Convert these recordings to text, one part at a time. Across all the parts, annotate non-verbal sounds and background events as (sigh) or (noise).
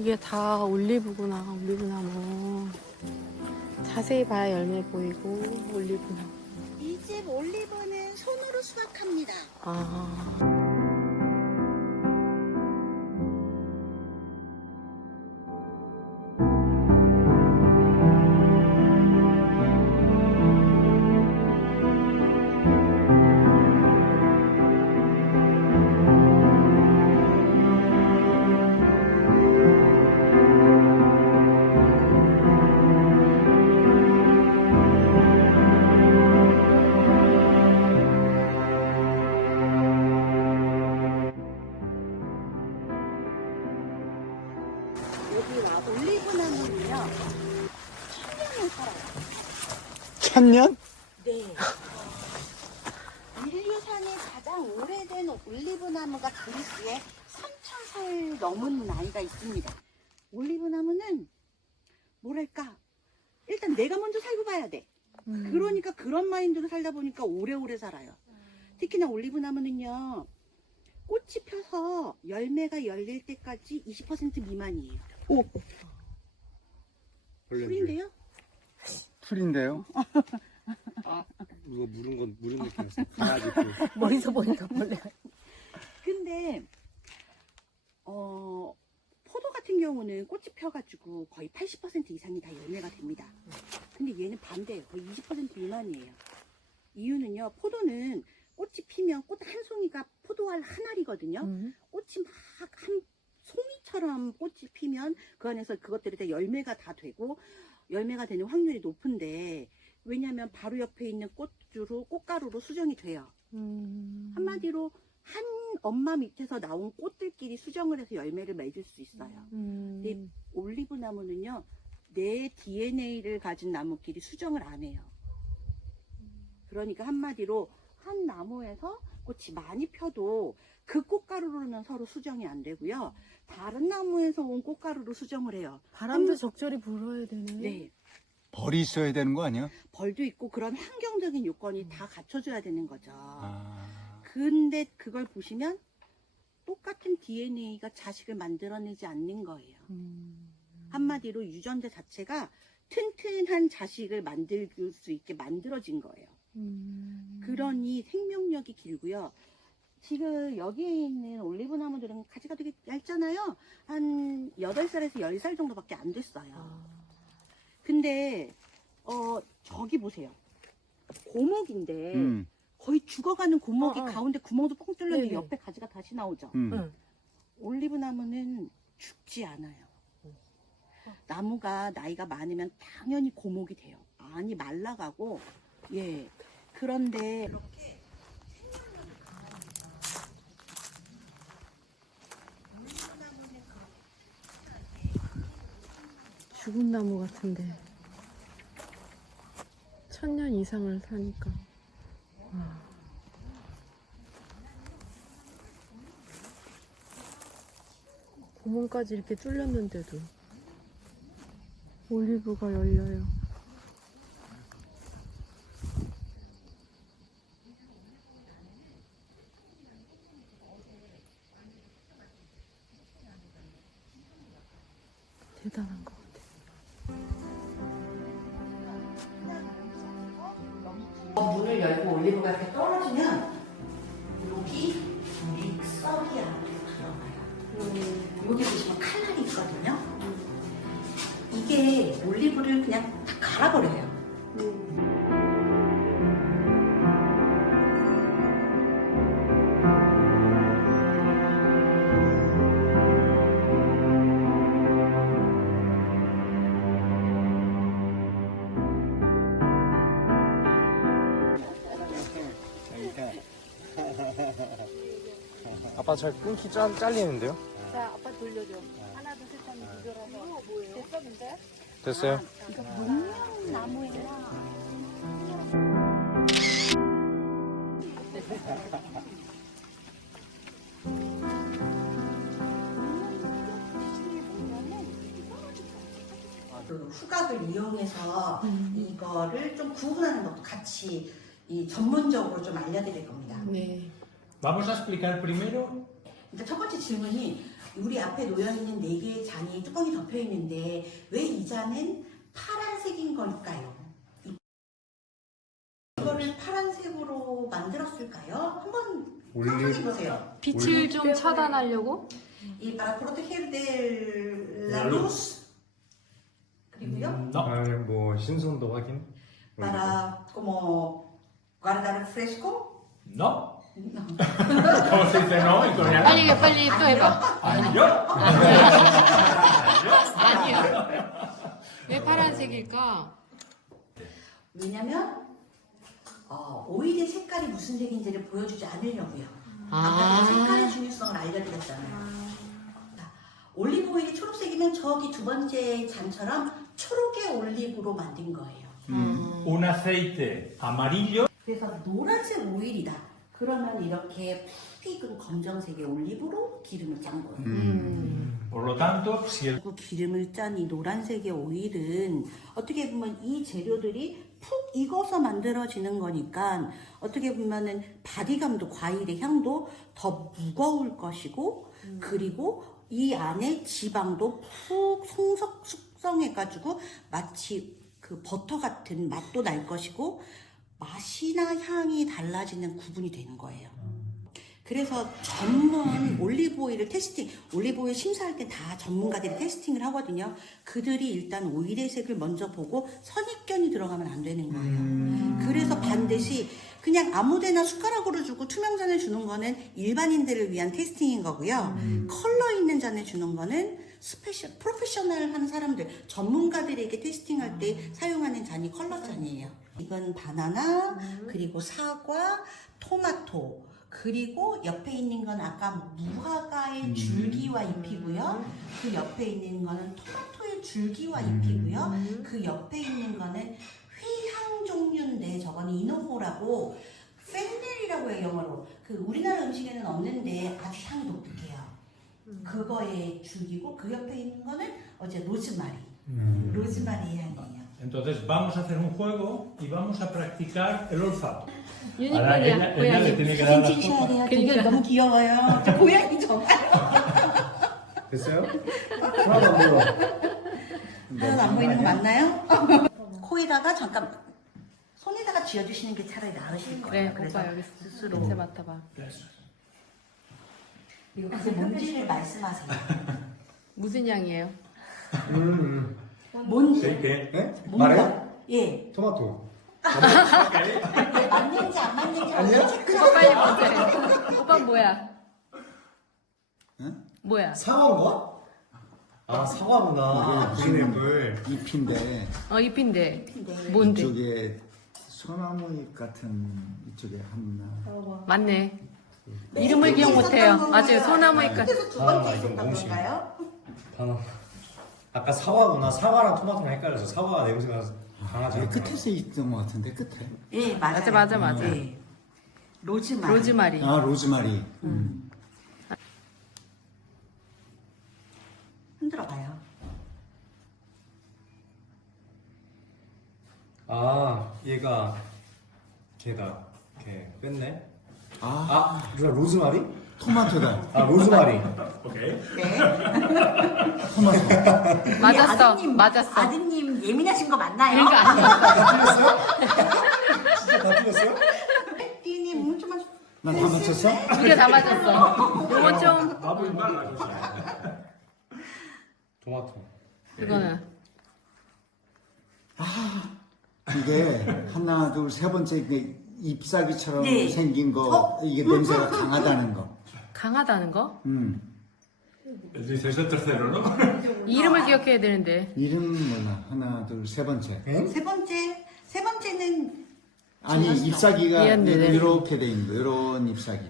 이게 다 올리브구나, 올리브나무. 자세히 봐야 열매 보이고, 올리브나무. 이 집 올리브는 손으로 수확합니다. 아. 3년? 네. 인류산이 가장 오래된 올리브 나무가 그리스에 3,000살 넘은 나이가 있습니다. 올리브 나무는 뭐랄까 일단 내가 먼저 살고 봐야 돼. 음. 그러니까 그런 마인드로 살다 보니까 오래오래 살아요. 음. 특히나 올리브 나무는요 꽃이 펴서 열매가 열릴 때까지 20% 미만이에요. 오. 풀인데요? 풀인데요? 아, 누가 물은 건 물은 느낌이었어. 강아지 풀. (laughs) 머리서 보니까 벌레. 근데 어 포도 같은 경우는 꽃이 펴가지고 거의 80% 이상이 다 열매가 됩니다. 근데 얘는 반대예요. 거의 20% 미만이에요. 이유는요. 포도는 꽃이 피면 꽃 한 송이가 포도알 한 알이거든요. 음. 꽃이 막 한 송이처럼 꽃이 피면 그 안에서 그것들이 다 열매가 다 되고 열매가 되는 확률이 높은데 왜냐하면 바로 옆에 있는 꽃주로 꽃가루로 수정이 돼요. 음. 한마디로 한 엄마 밑에서 나온 꽃들끼리 수정을 해서 열매를 맺을 수 있어요. 음. 네. 올리브 나무는요, 내 DNA를 가진 나무끼리 수정을 안 해요. 그러니까 한마디로 한 나무에서 꽃이 많이 펴도 그 꽃가루로는 서로 수정이 안 되고요. 다른 나무에서 온 꽃가루로 수정을 해요. 바람도 한- 적절히 불어야 되네. 네. 벌이 있어야 되는 거 아니야? 벌도 있고 그런 환경적인 요건이 다 갖춰줘야 되는 거죠. 아, 근데 그걸 보시면 똑같은 DNA가 자식을 만들어내지 않는 거예요. 음. 한마디로 유전자 자체가 튼튼한 자식을 만들 수 있게 만들어진 거예요. 음. 그러니 생명력이 길고요. 지금 여기에 있는 올리브 나무들은 가지가 되게 얇잖아요. 한 8살에서 10살 정도밖에 안 됐어요. 아. 근데, 어, 저기 보세요. 고목인데, 음, 거의 죽어가는 고목이 어, 어. 가운데 구멍도 뻥 뚫렸는데 네네. 옆에 가지가 다시 나오죠. 음. 응. 올리브 나무는 죽지 않아요. 나무가 나이가 많으면 당연히 고목이 돼요. 많이 말라가고, 예. 그런데 이렇게 죽은 나무 같은데. 천년 이상을 사니까. 와. 고문까지 이렇게 뚫렸는데도 올리브가 열려요. 다 갈아버려요. 아빠 잘 끊기 짜, 잘리는데요? 자, 아빠 돌려줘. 하나, 둘, 셋 하면 비벼라서. 이거 뭐예요? 됐어, 근데? 됐어요? 이거. 그 후각을 이용해서 이거를 좀 구분하는 것도 같이 이 전문적으로 좀 알려드릴 겁니다. 네. Vamos a explicar primero 일단 첫 번째 질문이 우리 앞에 놓여 있는 네 개의 잔이 뚜껑이 덮여 있는데 왜이 잔은 파란색인 걸까요? 이- 이거를 파란색으로 만들었을까요? 한번 상상해 보세요. 빛을 좀 차단하려고? 이 para proteger de la luz 그리고요 아, 뭐 신선도 확인. para como guardar fresco No. ¿Cómo se dice no en coreano? 빨리 빨리 또 해봐. Anillo. 아니요. 왜 파란색일까? 왜냐면 어, 오일의 색깔이 무슨 색인지를 보여주지 않으려고요. 아. 아까 제가 색깔의 중요성을 알려드렸잖아요. 자, 올리브 오일이 초록색이면 저기 두 번째 잔처럼 초록의 올리브로 만든 거예요. Un aceite amarillo. 그래서 노란색 오일이다. 그러면 이렇게 푹 익은 검정색의 올리브로 기름을 짠 거예요. Por lo tanto, si el 그리고 기름을 짠 이 노란색의 오일은 어떻게 보면 이 재료들이 푹 익어서 만들어지는 거니까 어떻게 보면은 바디감도 과일의 향도 더 무거울 것이고 그리고 이 안에 지방도 푹 송석 숙성해가지고 마치 그 버터 같은 맛도 날 것이고 맛이나 향이 달라지는 구분이 되는 거예요. 그래서 전문 올리브 오일을 테스팅, 올리브 오일 심사할 때 다 전문가들이 테스팅을 하거든요. 그들이 일단 오일의 색을 먼저 보고 선입견이 들어가면 안 되는 거예요. 그래서 반드시 그냥 아무데나 숟가락으로 주고 투명 잔을 주는 거는 일반인들을 위한 테스팅인 거고요. 컬러 있는 잔을 주는 거는 스페셜, 프로페셔널 한 사람들, 전문가들에게 테스팅할 때 사용하는 잔이 컬러 잔이에요. 이건 바나나, 그리고 사과, 토마토, 그리고 옆에 있는 건 아까 무화과의 줄기와 잎이고요. 그 옆에 있는 거는 토마토의 줄기와 잎이고요. 그 옆에 있는 거는 휘향 종류인데 저거는 이노호라고 펜넬이라고 해요 영어로. 그 우리나라 음식에는 없는데 아주 향이 독특해요. 그거의 줄기고 그 옆에 있는 거는 어제 로즈마리. 로즈마리 향이에요. Entonces vamos a hacer un juego y vamos a practicar el olfato. 유니콘이야 Ahora ella, ella le 고양이. tiene que dar 사진 las 찍으셔야. 돼요. 되게 너무 귀여워요. 저 고양이 정말. 됐어요? 하나도 안 보여. 하나도 안 보이는 거 맞나요? 코에다가 잠깐 손에다가 쥐어주시는 게 차라리 나으실 거예요. 그래 오빠 여기 스스로 냄새 맡아봐. 이거 그게 뭔지를 말씀하세요. 무슨 향이에요? 음, 뭔지 ¿Qué? 네? 뭔가 말해? 예 토마토. 이게 (laughs) 맞는지 안 맞는지 아니야? 오빠 빨리 해. 오빠 뭐야? 응? 뭐야? 사과인가? 아, 사과구나. 그린 애플. 잎인데 어 잎인데. 뭔데? 이쪽에 소나무잎 같은 이쪽에 하나. 맞네. 이름을 기억 못해요. 맞아요. 소나무잎 그래서 두 아, 번째 있었던. 건가요? 바나. 아까 사과구나. 사과랑 토마토랑 헷갈려서 사과가 냄새가 강하지 저 않아. 끝에서 있던 것 같은데 끝에. 예 맞아요. 맞아, 맞아, 맞아. 예. 로즈마리. 로즈마리. 아 로즈마리. 음. 흔들어 봐요. 아, 얘가 걔다. 걔 뺐네. 아 아, 누나 로즈마리? 토마토다. 아, 로즈마리. Ok. 네. 토마토. (laughs) 맞았어. 아드님, 맞았어. 아드님 예민하신 거 맞나요? 그러니까 아니야. 진짜 (laughs) 다 틀렸어요? 띠님 뭉쳐만 난다 맞췄어? 두개 다 맞았어. 이건 좀 (laughs) la cosa. 토마토. 이거는 이게 하나 둘 세 번째 이게 잎사귀처럼 네. 생긴 거 어? 이게 냄새가 강하다는 거. 강하다는 거? 음. Dice, es el tercero, ¿no? 이름을 기억해야 되는데. 이름 몰라. 하나 둘 세 번째. 응? 세 번째 세 번째는 아니. 잎사귀가 미안해. 이렇게 돼 있는 거. 이런 잎사귀.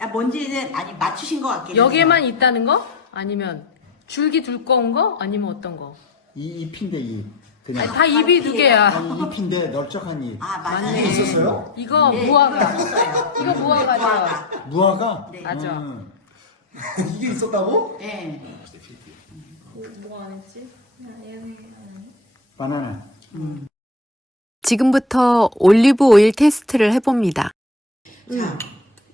아 뭔지는 아니 맞추신 것 같긴 해요. 여기에만 있다는 거? 아니면 줄기 두꺼운 거? 아니면 어떤 거? 이 잎인데 잎. 그냥 아니, 다 입이 두 개야. 아니 잎인데 널쩍한 잎. 아 맞아요. 맞네. 있었어요? 이거 네, 무화과. 있었어요. 이거 무화과죠. 무화과. 네. 맞아. 음. (laughs) 이게 있었다고? 네. 바나나. 지금부터 올리브 오일 테스트를 해봅니다. 자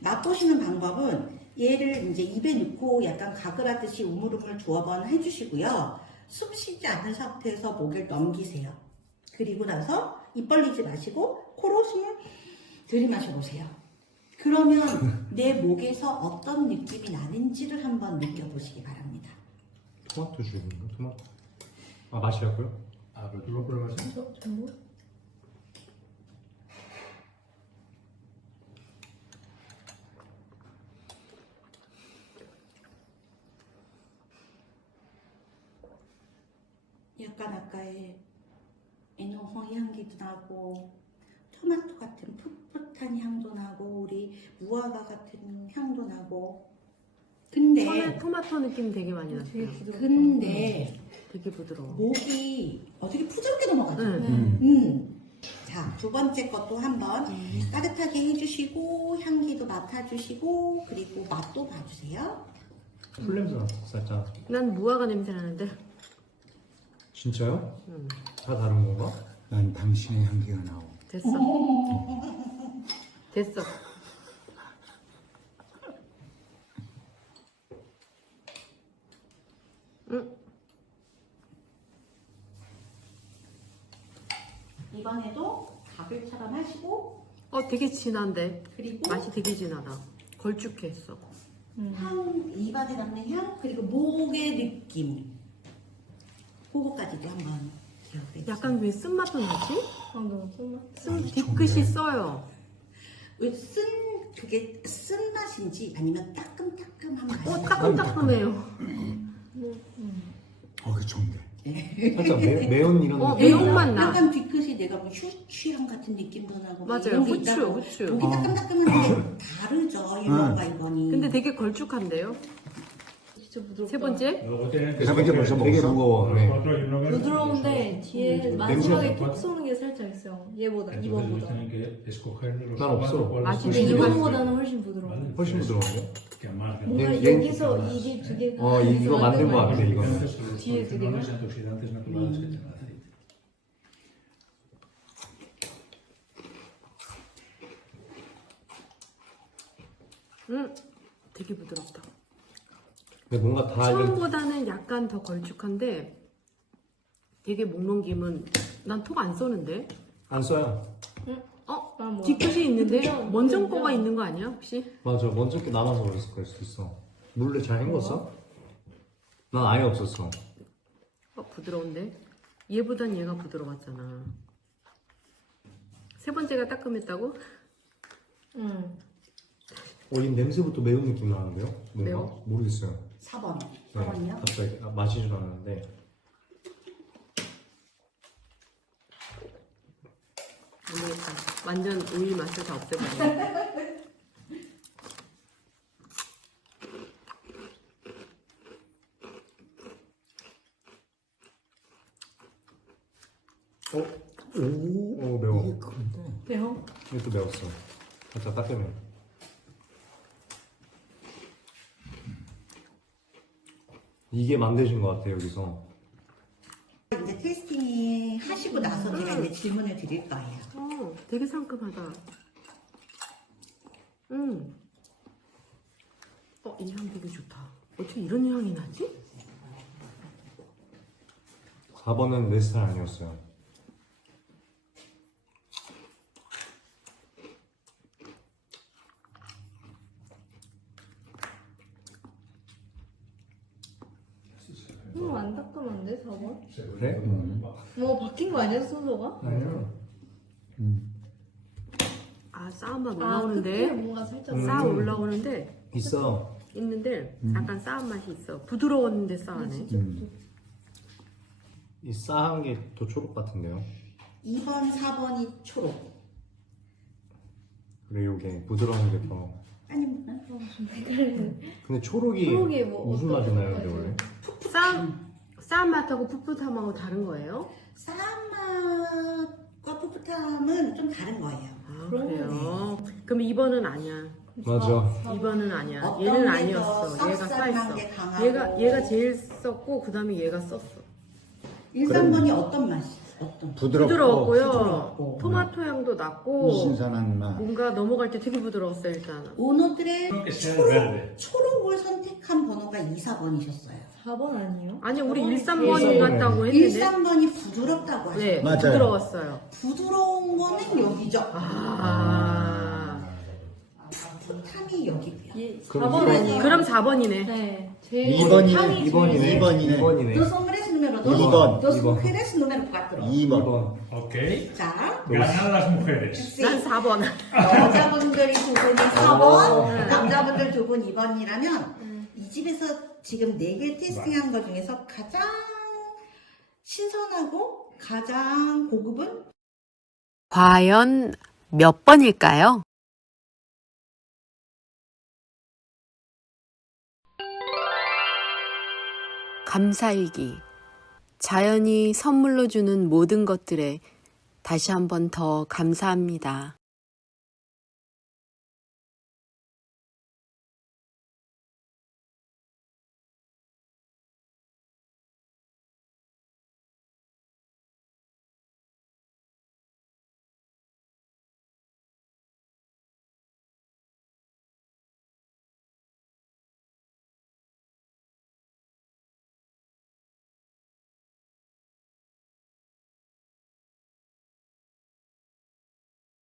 맛보시는 방법은 얘를 이제 입에 넣고 약간 가글하듯이 우물우물 두어 번 해주시고요. 숨 쉬지 않는 상태에서 목을 넘기세요. 그리고 나서 입 벌리지 마시고 코로 숨을 들이마셔 보세요. 그러면 내 목에서 어떤 느낌이 나는지를 한번 느껴보시기 바랍니다. 토마토 주인가? 토마토. 아 맛이라고요? Ah, pero tú lo pruebas. ¿eh? 약간 아까의 에노 홍 향기도 나고 토마토 같은 풋풋한 향도 나고 우리 무화과 같은 향도 나고 근데 처음에 토마토 느낌 되게 많이 났어요. 근데 되게 부드러워. 목이 어떻게 부드럽게 넘어가죠? 응. 음. 음. 자, 두 번째 것도 한번 따뜻하게 해주시고 향기도 맡아주시고 그리고 맛도 봐주세요. 풀 냄새 났어 살짝. 난 무화과 냄새 나는데. 진짜요? 응. 다 다른 건가? 난 당신의 향기가 나오. 됐어. 됐어. 응. 이번에도 가글처럼 하시고 어, 되게 진한데. 그리고 맛이 되게 진하다. 걸쭉했어. 향, 입안에 남는 향, 그리고 목의 느낌. 그거까지도 한번 기억해 주세요. 약간 왜 쓴맛도 나지? 쓴맛? 쓴 뒤끝이 써요. 왜 쓴, 그게 쓴 맛인지 아니면 따끔따끔한 맛인지. 어, 따끔따끔해요. 어, 그 좋은데. (laughs) 살짝 매, 매운 이런 어, 느낌. 매운맛 나. 약간 뒤끝이 내가 뭐 휴취향 같은 느낌도 나고 뭐 맞아요. 이런 게 후추, 있다고. 후추. 목이 따끔따끔한 게 다르죠. 일본과 이번이. 근데 되게 걸쭉한데요. 진짜 부드럽다. 세 번째? 세 번째 벌써 되게? 무거워. 네. 부드러운데 뒤에 마지막에 좀톡 쏘는 게 살짝 있어요. 얘보다 이번보다. Ah, su sí, 근데 이거- 이번보다는 훨씬 부드러워. 훨씬 amarga. 뭔가 얘- 얘- 여기서 이게 두 개가 어, 이- 이거 만든 거 같아, 이거. 뒤에 두 개가? 응. 되게 부드럽다. 근데 뭔가 다 처음보다는 약간 더 걸쭉한데 되게 목 넘김은 난 톡 안 쏘는데? 안 써요. 어? 아. 뒤끝이 있는데? 먼저 그죠? 거가 있는 거 아니야 혹시? 맞아. 먼저 게 남아서 그랬을 거일 수 있어. 물을 잘 헹궜어? 난 아예 없었어. 어 부드러운데? 얘보단 얘가 부드러웠잖아. 세 번째가 따끔했다고? 응. 어, 이 냄새부터 매운 느낌 나는데요? 뭔가? 매워? 모르겠어요. 4번. 네, 4번이요? 갑자기 아, 마시지도 않았는데. 안 되겠다. 완전 오일 맛을 다 없애버려. 어? 오, 어, 매워. 배워? 이것도 매웠어. 살짝 따뜻해. 이게 만드신 것 같아요, 여기서. 이제 테이스팅 하시고 나서 제가 이제 질문을 드릴 거예요. 어, 되게 상큼하다. 음. 어, 이 향 되게 좋다. 어떻게 이런 향이 나지? 4번은 내 스타일 아니었어요. 응, 안 따끔한데, 4번? 그래? 뭐, 바뀐 거 아니야, 순서가? 아니요. 아, 싸움맛 아, 끝에 올라오는데? 뭔가 살짝. 음. 싸 올라오는데? 있어. 있는데, 약간 싸움 맛이 있어. 부드러웠는데 싸하네. 음. 이 싸한 게 더 초록 같은데요. 2번, 4번이 초록. 그리고 이게 부드러운 게 더. 아니, 뭐, 근데 초록이, 초록이 뭐 무슨 어떤 맛이 나요, 근데? 원래? 싸움, 싸움 맛하고 풋풋함하고 다른 거예요? 쌈맛과 풋풋함은 좀 다른 거예요. 아, 그러네. 그래요? 그럼 2번은 아니야. 맞아. 2번은 아니야. 어떤 얘는 게 아니었어. 더 얘가 쌉쌀한 싸있어. 게 강하고. 얘가, 얘가 제일 썼고, 그 다음에 얘가 썼어. 1, 3번이 어떤 맛이? 어떤 부드럽고 부드러웠고요. 부드럽고. 토마토 향도 났고 신선한 맛. 뭔가 넘어갈 때 되게 부드러웠어요 일단. 오너들의 초록. 초록을 선택한 번호가 2, 4번이셨어요. 4번 아니에요? 아니 우리 네. 13번이 같다고 했는데 1, 3번이 부드럽다고 하셨어요. 네 맞아요. 부드러웠어요. 부드러운 거는 여기죠. 아 풋함이 여기고요. 예, 그럼 4번 이번- 아니에요? 그럼 4번이네. 네. 제일 2번이네. 향이 2번이네. 2번이네. 2번이네. Dos hombres número 이번, 2, dos 이번. mujeres número 4. 2번. Ok. 자, Ganan las mujeres. 네. 난 4번. 여자분들이 두 분이 4번, 남자분들 두 분 2번이라면 이 집에서 지금 4개 테스팅한 것 중에서 가장 신선하고 가장 고급은 과연 몇 번일까요? 감사일기. 자연이 선물로 주는 모든 것들에 다시 한번 더 감사합니다.